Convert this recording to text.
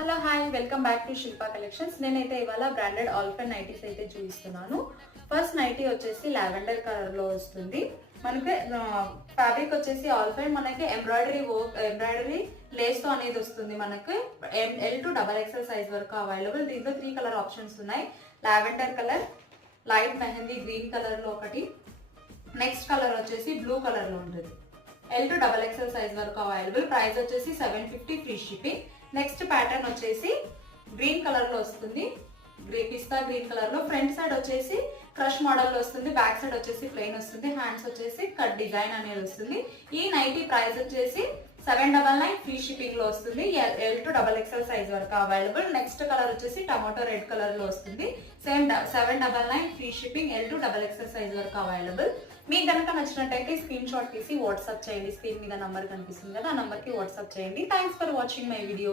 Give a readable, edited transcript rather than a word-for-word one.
Hello hi welcome back to Shilpa collections. నేనైతే ఇవాళ branded ఆల్ఫెన్ nighties అయితే చూపిస్తున్నాను. ఫస్ట్ నైటీ వచ్చేసి లావెండర్ కలర్ లో వస్తుంది. మనకి ఫ్యాబ్రిక్ వచ్చేసి ఆల్ఫెన్, మనకి ఎంబ్రాయిడరీ లేస్ తో అనేది వస్తుంది. మనకి L to XXL సైజ్ వరకు అవైలబుల్. దీంట్లో 3 కలర్ ఆప్షన్స్ ఉన్నాయి. Lavender colour, light mehndi green colour లో ఒకటి, నెక్స్ట్ కలర్ వచ్చేసి బ్లూ కలర్ లో ఉంటుంది. L to XXL సైజ్ వరకు అవైలబుల్. ప్రైస్ వచ్చేసి 750 ఫ్రీ షిప్పింగ్. నెక్స్ట్ ప్యాటర్న్ వచ్చేసి గ్రీన్ కలర్ లో వస్తుంది. పిస్తా గ్రీన్ కలర్ లో ఫ్రంట్ సైడ్ వచ్చేసి క్రష్ మోడల్ లో వస్తుంది. బ్యాక్ సైడ్ వచ్చేసి ప్లెయిన్ వస్తుంది. హ్యాండ్స్ వచ్చేసి కట్ డిజైన్ అనేది వస్తుంది. ఈ నైటీ ప్రైస్ వచ్చేసి 799 ఫ్రీ షిప్పింగ్ లో వస్తుంది. L to XXL సైజ్ వరకు అవైలబుల్. నెక్స్ట్ కలర్ వచ్చేసి టమాటో రెడ్ కలర్ లో వస్తుంది. Same 799 free shipping. L to XXL size వరకు అవైలబుల్. మీకు కనుక నచ్చినట్టయితే స్క్రీన్ షాట్ తీసి వాట్సాప్ చేయండి. స్క్రీన్ మీద నంబర్ కనిపిస్తుంది కదా, ఆ నంబర్ కి వాట్సాప్ చేయండి. Thanks for watching my video.